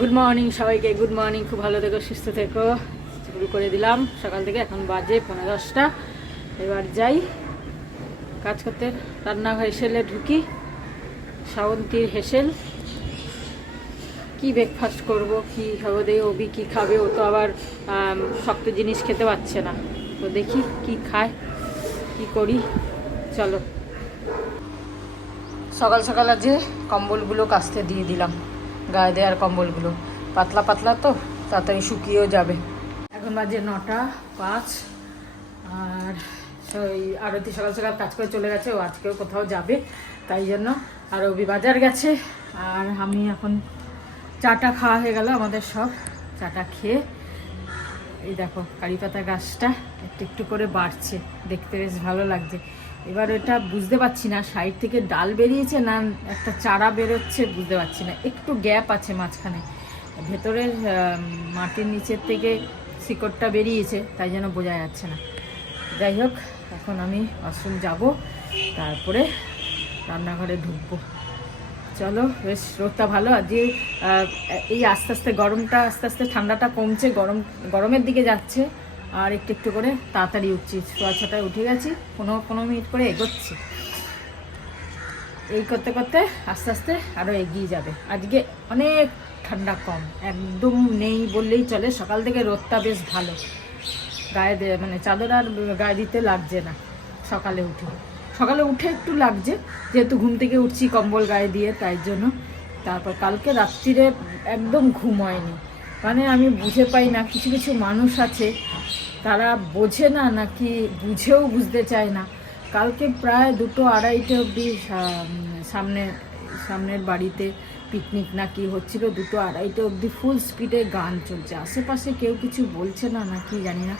Good morning সবাইকে, good morning. খুব ভালো থেকো, সুস্থ থেকো। শুরু করে দিলাম সকাল থেকে। এখন বাজে 10:15। এবার যাই কাজ করতে। রান্নাঘর হেসেলে ঢুকি। শ্রাবন্তীর হেসেল। কি ব্রেকফাস্ট করব, কি খাবো দেই। ওবি কি খাবে, ও তো আবার শক্ত জিনিস খেতে পারছে না। তো দেখি কি খায়, কি করি। চলো। সকাল সকাল আজকে কম্বলগুলো কাচতে দিয়ে দিলাম। গায়ে দেওয়ার কম্বলগুলো পাতলা পাতলা, তো তাড়াতাড়ি শুকিয়েও যাবে। এখন বাজে 9:05। আর ওই আরতি সকাল সকাল কাজ করে চলে গেছে। ও আজকেও কোথাও যাবে, তাই জন্য। আর ওবি বাজার গেছে। আর আমি এখন চাটা খাওয়া হয়ে গেল আমাদের সব। চাটা খেয়ে এই দেখো কারি পাতা গাছটা একটু একটু করে বাড়ছে, দেখতে বেশ ভালো লাগছে। এবার এটা বুঝতে পারছি না সাইড থেকে ডাল বেরিয়েছে না একটা চারা বেরোচ্ছে, বুঝতে পারছি না। একটু গ্যাপ আছে মাঝখানে, ভেতরের মাটির নিচের থেকে শিকড়টা বেরিয়েছে, তাই জন্য বোঝা যাচ্ছে না। যাই হোক, এখন আমি ওয়াশরুম যাব, তারপরে রান্নাঘরে ঢুকবো। চলো। বেশ রোদটা ভালো আজকে। এই আস্তে আস্তে গরমটা, আস্তে আস্তে ঠান্ডাটা কমছে, গরমের দিকে যাচ্ছে। আর একটু একটু করে তাড়াতাড়ি উঠছি। 6:30 উঠে গেছি, 15 মিনিট করে এগোচ্ছি। এই করতে করতে আস্তে আস্তে আরও এগিয়ে যাবে। আজকে অনেক ঠান্ডা কম, একদম নেই বললেই চলে। সকাল থেকে রোদটা বেশ ভালো, গায়ে মানে চাদর আর গায়ে দিতে লাগছে না। সকালে উঠে একটু লাগছে, যেহেতু ঘুম থেকে উঠছি কম্বল গায়ে দিয়ে, তাই জন্য। তারপর কালকে রাত্রিরে একদম ঘুম হয়নি। মানে আমি বুঝে পাই না, কিছু কিছু মানুষ আছে তারা বোঝে না, নাকি বুঝেও বুঝতে চায় না। কালকে প্রায় 2-2:30 অবধি সামনের বাড়িতে পিকনিক না কি হচ্ছিল, 2-2:30 অবধি ফুল স্পিডে গান চলছে। আশেপাশে কেউ কিছু বলছে না, নাকি জানি না।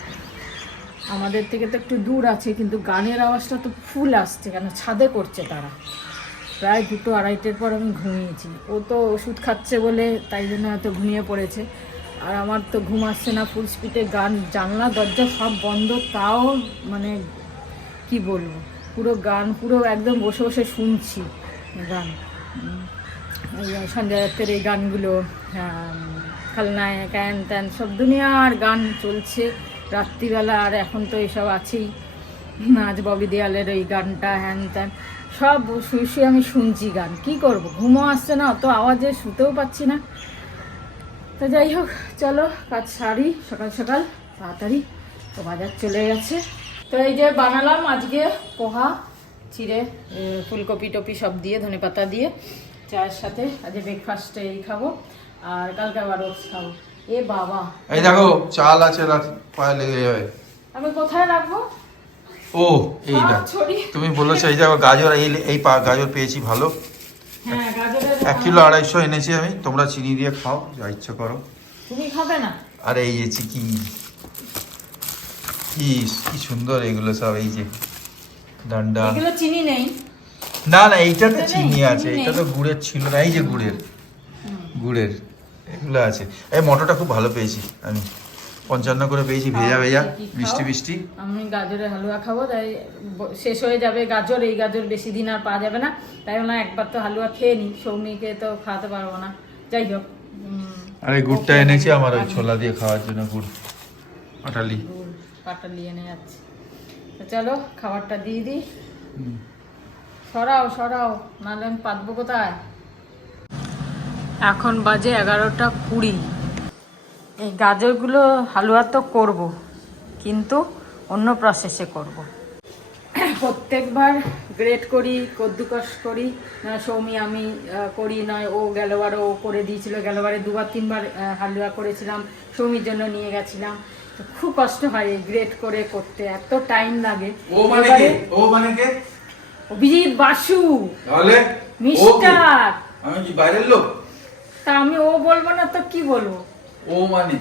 আমাদের থেকে তো একটু দূর আছে, কিন্তু গানের আওয়াজটা তো ফুল আসছে। কেন ছাদে করছে তারা। প্রায় 2-2:30 পর আমি ঘুমিয়েছি। ও তো ওষুধ খাচ্ছে বলে, তাই জন্য হয়তো ঘুমিয়ে পড়েছে। আর আমার তো ঘুম আসছে না, ফুল স্পিডে গান, জানলা দরজা সব বন্ধ, তাও মানে কি বলবো, পুরো গান, পুরো একদম বসে বসে শুনছি গান। সঞ্জয় দত্তের এই গানগুলো, খলনায়ক, হ্যান ত্যান, সব দুনিয়ার গান চলছে রাত্রিবেলা। আর এখন তো এসব আছেই, নাচ ববি দেয়ালের এই গানটা, হ্যান ত্যান সব শুয়ে শুয়ে আমি শুনছি গান। কি করব, ঘুমও আসছে না, অত আওয়াজে শুতেও পাচ্ছি না। তো যাই হোক, চলো কাজ সারি সকাল সকাল তাড়াতাড়ি। তো বাজার চলে গেছে। তো এই যে বানালাম আজকে পোহা, চিড়ে ফুলকপি টপি সব দিয়ে, ধনেপাতা দিয়ে, চায়ের সাথে। আজকে ব্রেকফাস্টে এই খাবো, আর কালকে আবার ওটস খাবো। এ বাবা, এই দেখো চাল আছে, পায়ে লেগে যাবে। আমি কোথায় রাখবো? ও এই না, তুমি বলেছো। এই দেখো গাজর, এই গাজর পেয়েছি ভালো। হ্যাঁ, গাজরের 1 কিলো 250 এনেছি আমি। তোমরা চিনি দিয়ে খাও, যা ইচ্ছা করো। তুমি খাবে না? আরে এই যে চিকি, কি সুন্দর এগুলো সব। এই যে ডান্ডা, এগুলো চিনি নেই। না না, এইটাতে চিনি আছে, এটা তো গুড়ের ছিল না। এই যে গুড়ের এগুলো আছে। এই মটরটা খুব ভালো পেয়েছি আমি, 55 করে পেয়েছি, ভেজা ভেজা, মিষ্টি মিষ্টি। আমি গাজরের হালুয়া খাবো, তাই শেষ হয়ে যাবে গাজর। এই গাজর বেশি দিন আর পাওয়া যাবে না, তাই না একবার তো হালুয়া খেয়ে নি। সৌমিকে তো খাওয়াতে পারবো না। যাই হোক, আরে গুড়টা এনেছি আমার ওই ছোলা দিয়ে খাওয়ার জন্য। গুড় পাটালি এনে যাচ্ছে। তো চলো খাবারটা দিয়ে দিই। সরাও, নাহলে আমি পাতবো কোথায়। এখন বাজে 11:20। এই গাজরগুলো হালুয়া তো করব, কিন্তু অন্য প্রসেসে করব। প্রত্যেকবার গ্রেট করি, কদ্দুকস করি না, সৌমি আমি করি, নয় ও গেলবার ও করে দিয়েছিল। গেলবারে 2-3বার হালুয়া করেছিলাম, সৌমির জন্য নিয়ে গেছিলাম। খুব কষ্ট হয় এই গ্রেট করে করতে, এত টাইম লাগে। অভিজিৎ বাসু, মিস্টার। আমি কি বাইরের লোক? তা আমি ও বলবো না তো কি বলবো? ও মানে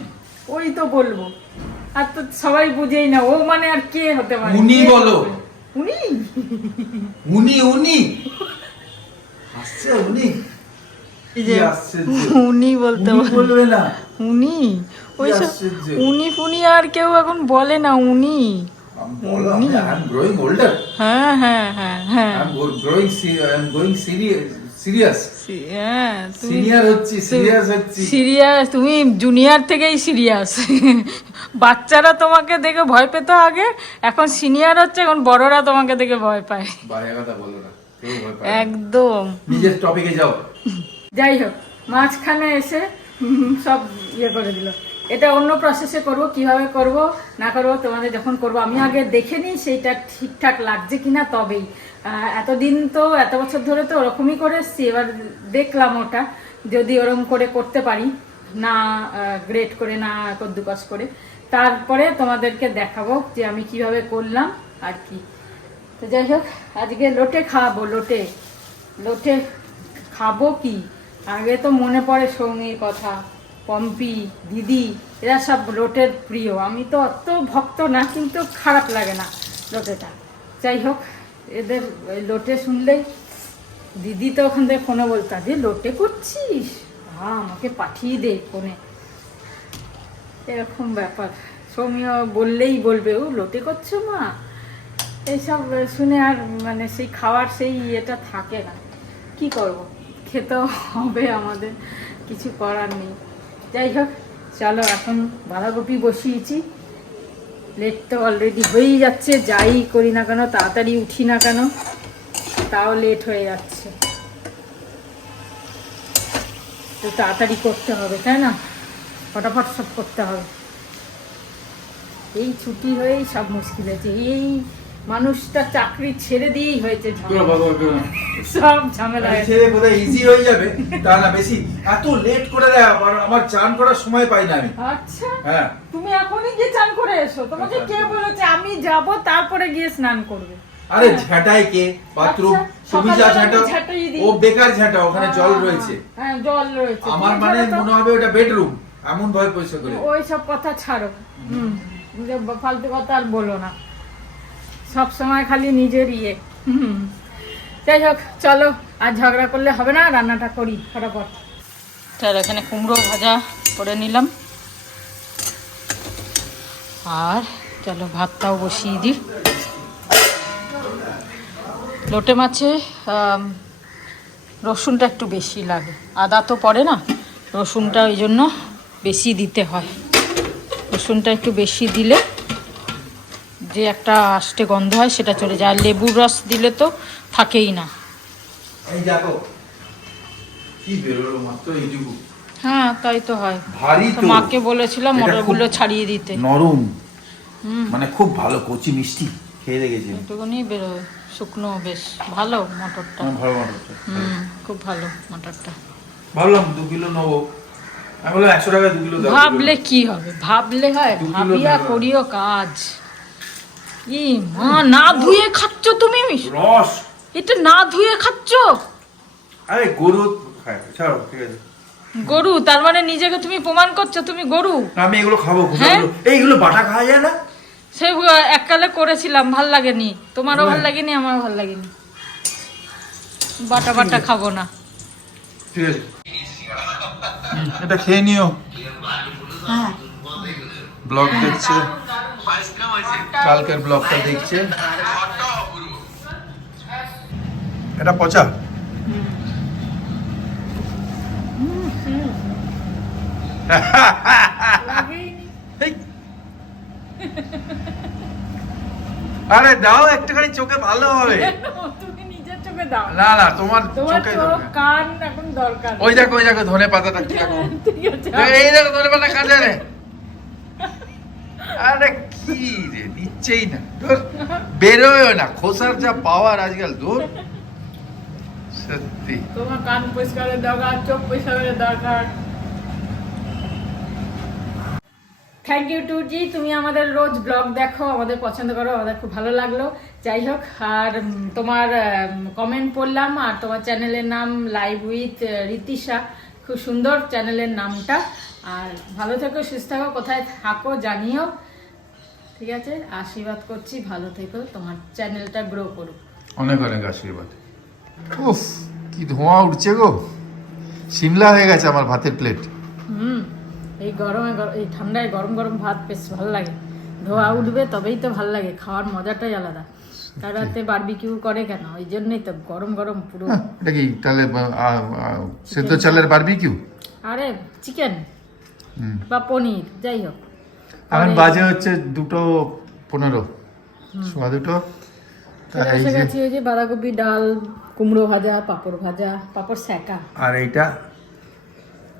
ওই তো বলবো। আর তো সবাই বুঝেই না ও মানে আর কে হতে পারে। উনি বলো। উনি আসছে। উনি বলতে বলবে না। উনি ওই উনি ফুনি আর কেউ এখন বলে না। উনি growing older. হ্যাঁ। I'm going serious. হ্যাঁ সিনিয়র হচ্ছি, সিরিয়াস হচ্ছি। সিরিয়াস, তুমি জুনিয়র থেকেই সিরিয়াস। বাচ্চারা তোমাকে দেখে ভয় পেত আগে, এখন সিনিয়র হচ্ছে, এখন বড়রা তোমাকে দেখে ভয় পায়। বাইরে কথা বলো না, কেউ ভয় পায় না। একদম। নিজের টপিকে যাও। যাই হোক, মাঝখানে এসে সব ইয়ে করে দিল। এটা অন্য প্রসেসে করব, কিভাবে করব না করব তোমাদের যখন করব আমি আগে দেখে নিই সেইটা ঠিকঠাক লাগছে কিনা, তবেই। এতদিন তো এত বছর ধরে তো ওরকমই করে এসছি, এবার দেখলাম ওটা যদি ওরকম করে করতে পারি, না গ্রেট করে, না কদ্দুকস করে, তারপরে তোমাদেরকে দেখাবো যে আমি কিভাবে করলাম আর কি। তো যাই হোক, আজকে লোটে খাওয়াবো, লোটে লোটে খাবো কি, আগে তো মনে পড়ে সৌমির কথা, পম্পি, দিদি, এরা সব লোটের প্রিয়। আমি তো অত ভক্ত না, কিন্তু খারাপ লাগে না লোটেটা। যাই হোক, এদের লোটে শুনলেই, দিদি তো ওখান থেকে ফোনে বলতো যে লোটে করছিস, আমাকে পাঠিয়ে দে ফোনে, এরকম ব্যাপার। সৌমিও বললেই বলবে, ও লোটে করছো মা, এইসব শুনে আর মানে সেই খাওয়ার সেই ইয়েটা থাকে না। কি করব, খেতে হবে আমাদের, কিছু করার নেই। যাই হোক, চলো এখন বাঁধাকপি বসিয়েছি, লেট তো অলরেডি হয়েই যাচ্ছে, যাই করি না কেন, তাড়াতাড়ি উঠি না কেন, তাও লেট হয়ে যাচ্ছে। তো তাড়াতাড়ি করতে হবে, তাই না, ফটাফট সব করতে হবে। এই ছুটি হয়েই সব মুশকিল হয়েছে, এই মানুষটা চাকরি ছেড়ে দিয়েই হয়েছে সব ঝামেলা। ছেড়ে বোধহয় ইজি হয়ে যাবে, তা না, বেশি এত লেট করে দেয়, আমার চান করার সময় পাই না আমি। আচ্ছা, হ্যাঁ, তুমি এখনই গিয়ে চান করে এসো, তোমাকে কে বলেছে আমি যাব তারপরে গিয়ে স্নান করবে? আরে ঝাঁটাই কে বাথরুম, তুমি যা ঝাঁটাও, ও বেকার ঝাঁটা, ওখানে জল রয়েছে। হ্যাঁ, জল রয়েছে, আমার মানে মনে হবে ওটা বেডরুম, এমন ভয় পয়সা করে। ওই সব কথা ছাড়ো, ফালতু কথা আর বলো না, সব সময় খালি নিজের ইয়ে। যাই হোক, চলো আর ঝগড়া করলে হবে না, রান্নাটা করি ফটাফট। তার এখানে কুমড়ো ভাজা করে নিলাম, আর চলো ভাতটাও বসিয়ে দিই। লোটে মাছে রসুনটা একটু বেশি লাগে, আদা তো পড়ে না, রসুনটা ওই জন্য বেশি দিতে হয়। রসুনটা একটু বেশি দিলে যে একটা আষ্টে গন্ধ হয় সেটা চলে যায়, আর লেবুর রস দিলে তো থাকেই না। এই দেখো কি বেরোলো মাত্র এইটুকু। হ্যাঁ, তাই তো হয়। ভারী তো, মাকে বলেছিলাম মটরগুলো ছাড়িয়ে দিতে। নরম, মানে খুব ভালো, কচি মিষ্টি, খেয়ে দেখেছি। একটুখানি বেরোয় শুকনো, বেশ ভালো মটরটা। ভালো মটরটা, খুব ভালো মটরটা। ভাবলাম 2 কিলো নেবো, আমি বললাম 100 টাকা 2 কিলো দাও। ভাবলে কি হবে, ভাবলে হয়, ভাবিয়া করিও কাজ। ই মা, না ধুয়ে খাচ্ছ তুমি রস, এটা না ধুয়ে খাচ্ছ? আরে গরু খায়, ছাড়ো, ঠিক আছে। গরু, তার মানে নিজেকে তুমি প্রমাণ করছো তুমি গরু। আমি এগুলো খাবো, হ্যাঁ? এইগুলো বাটা খাওয়া যায় না? সে এককালে করেছিলাম, ভাল লাগেনি, তোমারও ভাল লাগেনি, আমারও ভাল লাগেনি, বাটা বাটা খাবো না। ঠিক আছে, এটা খেয়ে নিও। হ্যাঁ, ব্লগ দেখছে, কালকের ব্লগটা দেখছে। এটা পচা, এই। আরে দাও একটুখানি, চোখে ভালো হবে। তুমি নিজের চোখে দাও না না, তোমার তোমার চোখে চোখ কান এখন দরকার। ওই দেখো, ওই দেখো ধনে পাতাটা কিরকম, ঠিক আছে, এই দেখো ধনে পাতা কাটে রে। আরে কি রে, নিচ্ছেই না, ধুর, বেরোয় না, খোসার যা পাওয়ার আজকাল, ধুর, সত্যি। তোমার কান পরিষ্কারের দরকার, চোখ পরিষ্কারের দরকার। থ্যাংক ইউ টুজি, তুমি আমাদের রোজ ব্লগ দেখো, আমাদের পছন্দ করো, আমাদের খুব ভালো লাগলো। যাই হোক, আর তোমার কমেন্ট পড়লাম, আর তোমার চ্যানেলের নাম লাইভ উইথ রিতিশা, খুব সুন্দর চ্যানেলের নামটা। আর ভালো থেকো, সুস্থ থাকো, কোথায় থাকো জানিও, ঠিক আছে? আশীর্বাদ করছি, ভালো থেকো, তোমার চ্যানেলটা গ্রো করো। অনেক অনেক আশীর্বাদ। উফ, কি ধোঁয়া উঠছে গো, শিমলা হয়ে গেছে আমার ভাতের প্লেট। এই গরমে, এই ঠান্ডায় গরম গরম ভাত বেশ ভালো লাগে, ধোয়া উঠবে তবেই তো ভালো লাগে, খাওয়ার মজাটাই আলাদা। তার রাতে বারবিকিউ করে কেন? ওই জন্যই তো গরম গরম পুরো। এটা কি তাহলে সেদ্ধ চালের বারবিকিউ? আরে চিকেন বা পনির যাই হোক। এখন বাজে হচ্ছে 2:15, সোয়া 2। এসে গেছি এই যে বাঁধাকপি ডাল, কুমড়ো ভাজা, পাঁপড় ভাজা, পাঁপড় সেকা। আর এইটা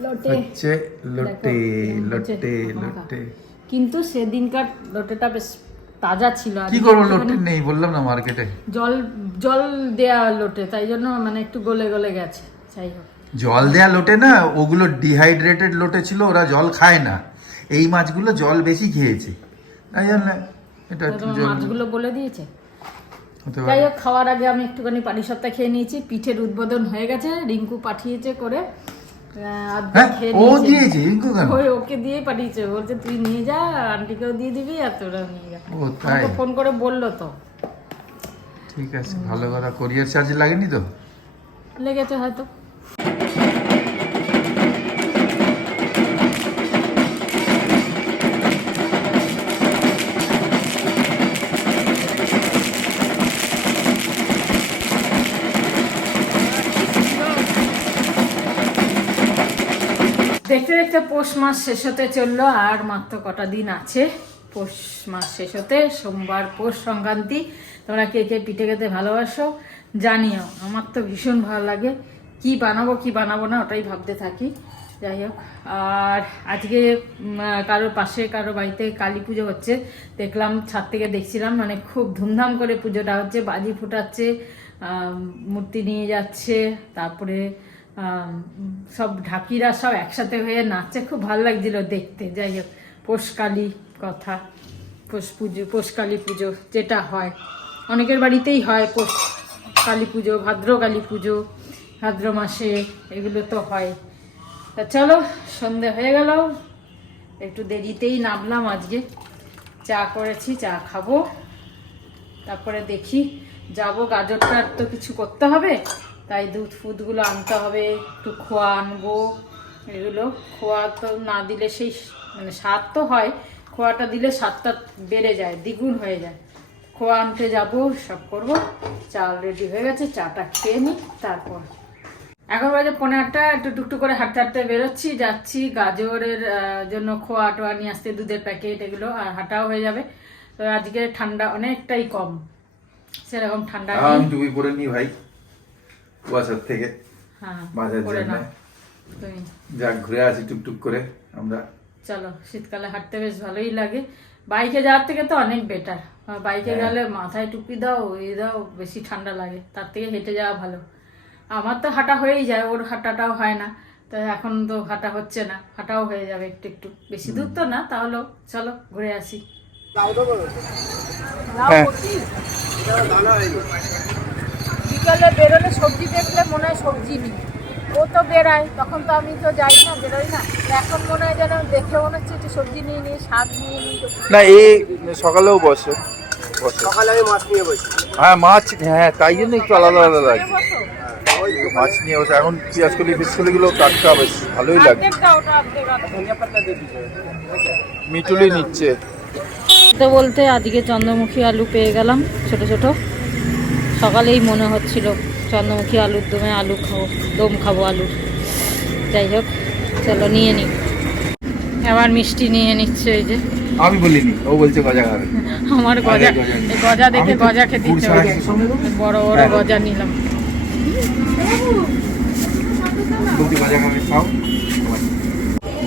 লোটে হচ্ছে লোটে লোটে লোটে। কিন্তু সেদিনকার লোটেটা বেশ তাজা ছিল। কি করবো, লোটে নেই বললাম না মার্কেটে। জল জল দেয়া লোটে, তাই জন্য মানে একটু গলে গলে গেছে। যাই হোক, জল দেয়া লোটে না, ওগুলো ডিহাইড্রেটেড লোটে ছিল, ওরা জল খায় না। এই মাছগুলো জল বেশি খেয়েছে, তাই জন্য এটা একটু জল মাছগুলো বলে দিয়েছে। হতে যাই পারে। হোক, খাওয়ার আগে আমি একটুখানি পাটিসাপটা খেয়ে নিয়েছি। পিঠের উদ্বোধন হয়ে গেছে, রিঙ্কু পাঠিয়েছে করে। হ্যাঁ, ও দিয়েছে রিঙ্কু কেন? ওই ওকে দিয়ে পাঠিয়েছে, বলছে তুই নিয়ে যা, আন্টিকেও দিয়ে দিবি আর তোরাও নিয়ে যা। ও তাই? আমাকে ফোন করে বললো তো। ঠিক আছে, ভালো কথা। কোরিয়ার চার্জ লাগেনি তো? লেগেছে হয়তো। দেখতে দেখতে পৌষ মাস শেষ হতে চললো, আর মাত্র কটা দিন আছে পৌষ মাস শেষ হতে। সোমবার পৌষ সংক্রান্তি। তোমরা কে কে পিঠে খেতে ভালোবাসো জানিও। আমার তো ভীষণ ভালো লাগে। কি বানাবো কি বানাবো না ওটাই ভাবতে থাকি। যাই হোক, আর আজকে কারোর পাশে কারো বাড়িতে কালী পুজো হচ্ছে দেখলাম, ছাদ থেকে দেখছিলাম। মানে খুব ধুমধাম করে পুজোটা হচ্ছে, বাজি ফুটাচ্ছে, মূর্তি নিয়ে যাচ্ছে, তারপরে সব ঢাকিরা সব একসাথে হয়ে নাচছে, খুব ভালো লাগছিল দেখতে। যাই হোক, পৌষকালী কথা, পৌষ কালী পুজো যেটা হয় অনেকের বাড়িতেই হয়। পৌষ কালী পুজো, ভাদ্র কালী পুজো, ভাদ্র মাসে এগুলো তো হয়। তা চলো, সন্ধে হয়ে গেল, একটু দেরিতেই নামলাম আজকে। চা করেছি, চা খাবো, তারপরে দেখি যাব। গাজরটার তো কিছু করতে হবে, তাই দুধ ফুদগুলো আনতে হবে, একটু খোয়া আনবো। এগুলো খোয়া তো না দিলে সেই মানে স্বাদ তো হয়, খোয়াটা দিলে স্বাদটা বেড়ে যায়, দ্বিগুণ হয়ে যায়। খোয়া আনতে যাব, সব করব। চাল রেডি হয়ে গেছে, চাটা খেয়ে নিই তারপর। এখন বাজে 8:15, একটু টুকটুক করে হাঁটতে হাঁটতে বেরোচ্ছি, যাচ্ছি গাজরের জন্য খোয়া টোয়া নিয়ে আসতে, দুধের প্যাকেট এগুলো, আর হাঁটাও হয়ে যাবে। তো আজকে ঠান্ডা অনেকটাই কম, সেরকম ঠান্ডা নেই। আমি টুপি পরে নি ভাই, কুয়াশার থেকে হ্যাঁ, বাজার করে জন্য। নাও তুমি। যাক, ঘুরে আসি টুকটুক করে আমরা। চলো, শীতকালে হাঁটতে বেশ ভালোই লাগে। বাইকে যাওয়ার থেকে তো অনেক বেটার। বাইকে গেলে মাথায় টুপি দাও, এই দাও, বেশি ঠান্ডা লাগে। তার থেকে হেঁটে যাওয়া ভালো। আমার তো হাঁটা হয়েই যায়, ওর হাঁটাটাও হয় না। তো এখন তো হাঁটা হচ্ছে না, হাঁটাও হয়ে যাবে একটু একটু, বেশি দূর তো না। তাহলেও চলো ঘুরে আসি। বিকালে বেরোলে সবজি দেখলে মনে হয় সবজি নেই। ও তো বেড়ায়, তখন তো আমি তো যাই না, বেরোই না। এখন মনে হয় যেন দেখে মনে হচ্ছে একটু সবজি নিয়ে নিয়ে, শাক নিয়ে নিই। না, এই সকালেও বসে সকালে আমি মাছ নিয়ে বসি। হ্যাঁ, মাছ, হ্যাঁ, তাই জন্য একটু আলাদা আলাদা লাগে। মাছ নিয়ে বসে। এখন পেঁয়াজ কলি ফিসকলি গুলো টাটকা, বেশ ভালোই লাগে। মিটুলি নিচ্ছে তো বলতে আজকে চন্দ্রমুখী আলু পেয়ে গেলাম, ছোট ছোট। সকালেই মনে হচ্ছিল চন্দ্রমুখী আলুর দমে আলু খাবো, দম খাবো আলুর। যাই হোক, চলো নিয়ে নিই। আবার মিষ্টি নিয়ে নিচ্ছে, এই যে। আমি বলিনি, ও বলছে গজা খাবে। আমার গজা, গজা দেখে গজা খেতে ইচ্ছে হচ্ছে। বড় বড় গজা নিলাম।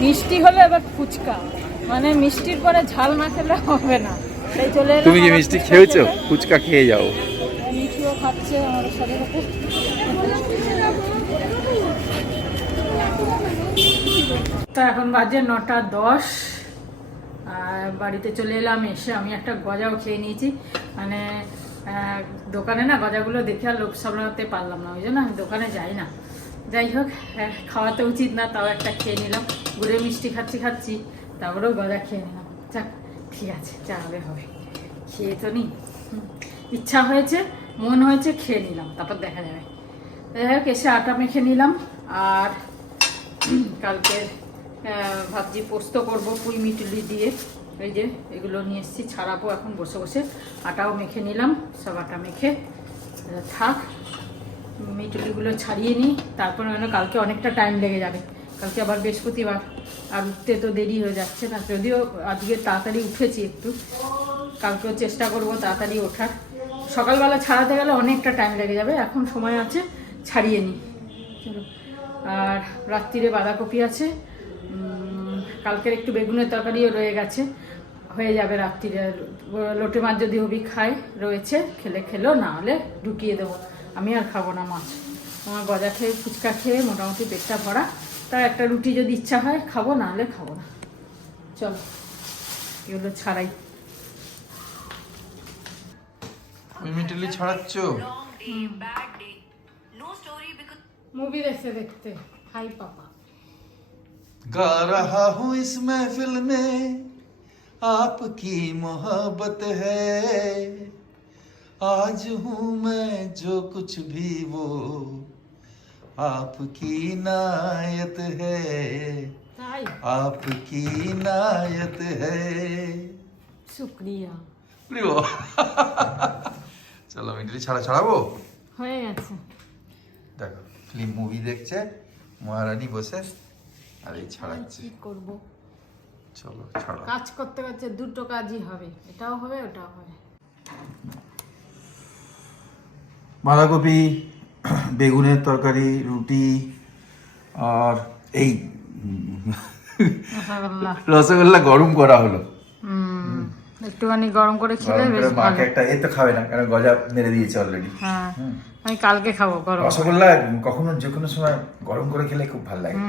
মিষ্টি হলে এবার ফুচকা, মানে মিষ্টির পরে ঝাল না খেলে হবে না, তাই চলে এলাম। তুমি কি মিষ্টি খেয়েছো? ফুচকা খেয়ে যাও। মিষ্টিও খাচ্ছে আমার সাথে সাথে। তো এখন বাজে 9:10, আর বাড়িতে চলে এলাম। এসে আমি একটা গজাও খেয়ে নিয়েছি। মানে দোকানে না গজাগুলো দেখে আর লোভ সামলাতে পারলাম না, ওই জন্য আমি দোকানে যাই না। যাই হোক, খাওয়াতে উচিত না, তাও একটা খেয়ে নিলাম। গুড়ে মিষ্টি খাচ্ছি, তারপরেও গজা খেয়ে নিলাম। যাক, ঠিক আছে, যা হবে হবে, খেয়ে তো নি। ইচ্ছা হয়েছে, মন হয়েছে, খেয়ে নিলাম, তারপর দেখা যাবে। যাই হোক, এসে আটা মেখে নিলাম। আর কালকের ভাবছি পোস্ত করব পুঁই মিটুলি দিয়ে। এই যে এগুলো নিয়ে এসেছি, ছাড়াবো এখন বসে বসে। আটাও মেখে নিলাম, সব আটা মেখে থাক। মিটুলিগুলো ছাড়িয়ে নিই, তারপর কালকে অনেকটা টাইম লেগে যাবে। কালকে আবার বৃহস্পতিবার, আর উঠতে তো দেরি হয়ে যাচ্ছে না। যদিও আজকে তাড়াতাড়ি উঠেছি একটু, কালকেও চেষ্টা করব তাড়াতাড়ি ওঠার। সকালবেলা ছাড়াতে গেলে অনেকটা টাইম লেগে যাবে, এখন সময় আছে, ছাড়িয়ে নিই। চলো। আর রাত্রিরে বাঁধাকপি আছে, কালকের একটু বেগুনের তরকারিও রয়ে গেছে, হয়ে যাবে রাত্রিরে। লোটে মাছ যদি হবি খায়, রয়েছে, খেলে খেলো, না হলে ঢুকিয়ে দেবো। আমি আর খাবো না মাছ। আমার গজা খেয়ে ফুচকা খেয়ে মোটামুটি পেটটা ভরা, তার একটা রুটি যদি ইচ্ছা হয় খাবো, না হলে খাবো না। চলো এগুলো ছাড়াই। মিটুলি ছাড়াচ্ছ? मूवी देखते देखते। हाय पापा। गा रहा हूँ इस महफिल में आपकी मोहब्बत है, आज हूँ मैं जो कुछ भी वो आपकी नायत है, हाय। आपकी नायत है। शुक्रिया। প্রিয় চলো মিটুলি ছাড়াবো। হয়ে গেছে। দেখো ফিল্ম মুভি দেখছে মহারানী বসে, আর এই ছাড়াচ্ছে। কি করব, চলো ছাড়ো। কাজ করতে করতে দুটো কাজই হবে, এটাও হবে ওটাও হবে। বাঁধাকপি, বেগুনের তরকারি, রুটি, আর এই রসগোল্লা গরম করা হলো। একটুখানি গরম করে খেলে বেশ ভালো। মাকে একটা, এ তো খাবে না কারণ গজা মেরে দিয়েছে অলরেডি। হ্যাঁ, আমি কালকে খাবো গরম। রসগোল্লা কখনো যে কোনো সময় গরম করে খেলে খুব ভালো লাগে,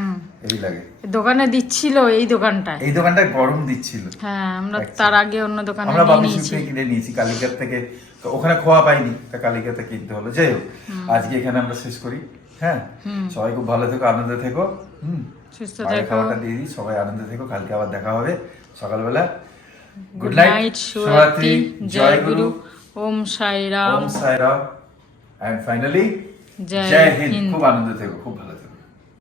হেভি লাগে। দোকানে দিচ্ছিল, এই দোকানটায়, এই দোকানটায় গরম দিচ্ছিল। হ্যাঁ, আমরা তার আগে অন্য দোকানে আমরা নিয়ে বাবু নিয়েছি। থেকে কিনে নিয়েছি কালিকার থেকে, তো ওখানে খোয়া পাইনি, তা কালিকাতে কিনতে হলো। যাই হোক, আজকে এখানে আমরা শেষ করি। হ্যাঁ, সবাই খুব ভালো থেকো, আনন্দে থেকো। সুস্থ বাইরে থেকো। খাবারটা দিয়ে দিই, সবাই আনন্দে থেকো। কালকে আবার দেখা হবে সকালবেলা। গুড নাইট, শুভরাত্রি, জয় গুরু, ওম সাই রাম, ওম সাই রাম, এন্ড ফাইনালি জয় জয় হিন্দ। হিন্দ। খুব আনন্দে থেকো, খুব ভালো।